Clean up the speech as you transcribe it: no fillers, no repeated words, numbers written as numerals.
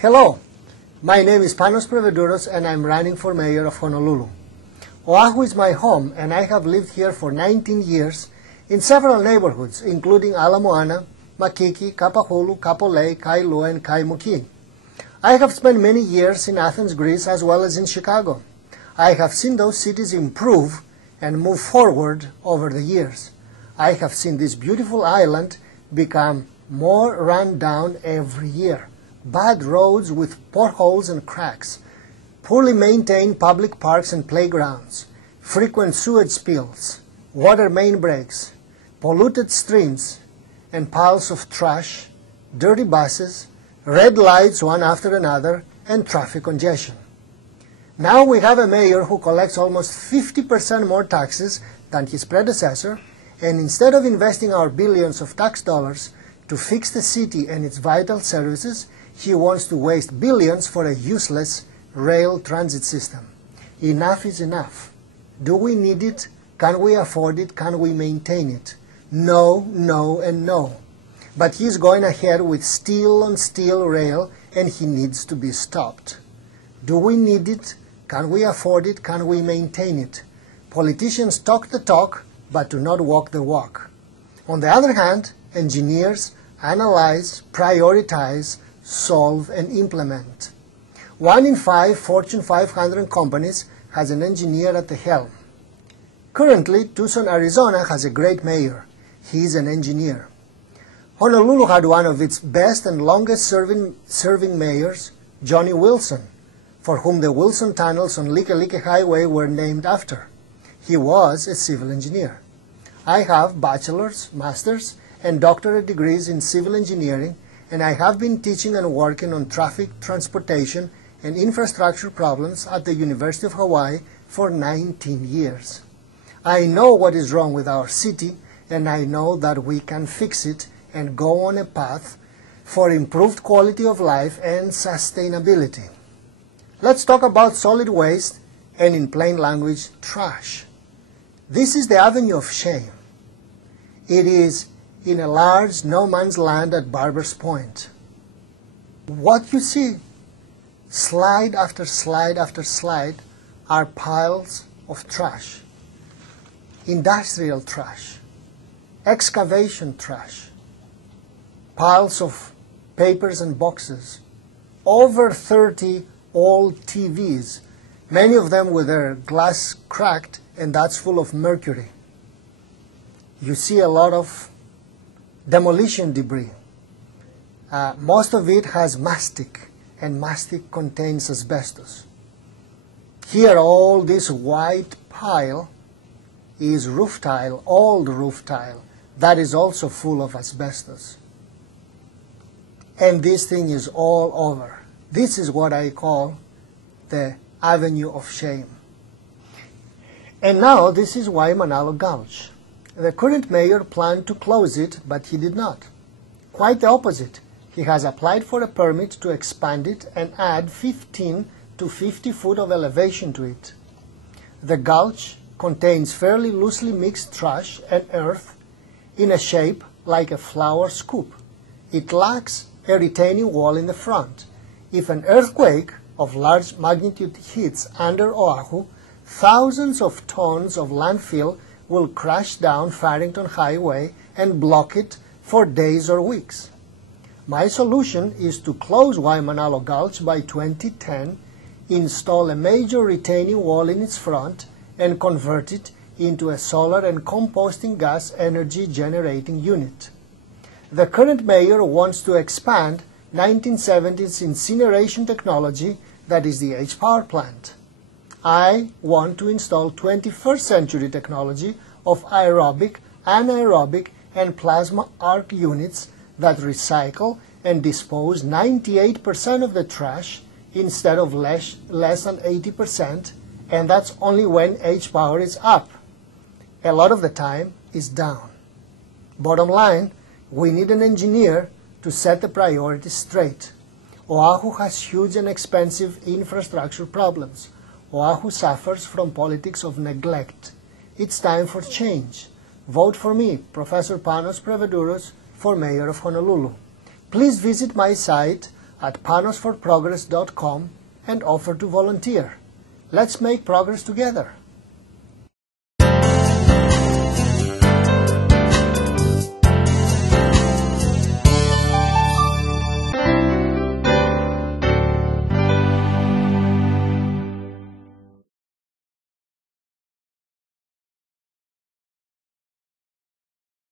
Hello, my name is Panos Preveduros and I'm running for mayor of Honolulu. Oahu is my home and I have lived here for 19 years in several neighborhoods including Ala Moana, Makiki, Kapahulu, Kapolei, Kailua, and Kaimuki. I have spent many years in Athens, Greece as well as in Chicago. I have seen those cities improve and move forward over the years. I have seen this beautiful island become more run down every year. Bad roads with potholes and cracks, poorly maintained public parks and playgrounds, frequent sewage spills, water main breaks, polluted streams, and piles of trash, dirty buses, red lights one after another, and traffic congestion. Now we have a mayor who collects almost 50% more taxes than his predecessor, and instead of investing our billions of tax dollars to fix the city and its vital services, he wants to waste billions for a useless rail transit system. Enough is enough. Do we need it? Can we afford it? Can we maintain it? No, no, and no. But he's going ahead with steel on steel rail, and he needs to be stopped. Do we need it? Can we afford it? Can we maintain it? Politicians talk the talk, but do not walk the walk. On the other hand, engineers analyze, prioritize, solve, and implement. 1 in 5 Fortune 500 companies has an engineer at the helm. Currently, Tucson, Arizona has a great mayor. He is an engineer. Honolulu had one of its best and longest serving mayors, Johnny Wilson, for whom the Wilson tunnels on Likelike Highway were named after. He was a civil engineer. I have bachelor's, master's, and doctorate degrees in civil engineering, and I have been teaching and working on traffic, transportation, and infrastructure problems at the University of Hawaii for 19 years. I know what is wrong with our city, and I know that we can fix it and go on a path for improved quality of life and sustainability. Let's talk about solid waste and, in plain language, trash. This is the avenue of shame. It is in a large no-man's land at Barber's Point. What you see, slide after slide after slide, are piles of trash. Industrial trash, excavation trash, piles of papers and boxes, over 30 old TVs, many of them with their glass cracked, and that's full of mercury. You see a lot of demolition debris. Most of it has mastic, and mastic contains asbestos. Here, all this white pile is roof tile, old roof tile, that is also full of asbestos. And this thing is all over. This is what I call the avenue of shame. And now this is Waimanalo Gulch. The current mayor planned to close it, but he did not. Quite the opposite. He has applied for a permit to expand it and add 15 to 50 foot of elevation to it. The gulch contains fairly loosely mixed trash and earth in a shape like a flower scoop. It lacks a retaining wall in the front. If an earthquake of large magnitude hits under Oahu, thousands of tons of landfill will crash down Farrington Highway and block it for days or weeks. My solution is to close Waimanalo Gulch by 2010, install a major retaining wall in its front, and convert it into a solar and composting gas energy generating unit. The current mayor wants to expand 1970s incineration technology, that is the H-Power plant. I want to install 21st century technology of aerobic, anaerobic, and plasma arc units that recycle and dispose 98% of the trash instead of less than 80%, and that's only when H-Power is up. A lot of the time is down. Bottom line, we need an engineer to set the priorities straight. Oahu has huge and expensive infrastructure problems. Oahu suffers from politics of neglect. It's time for change. Vote for me, Professor Panos Preveduros, for Mayor of Honolulu. Please visit my site at panosforprogress.com and offer to volunteer. Let's make progress together.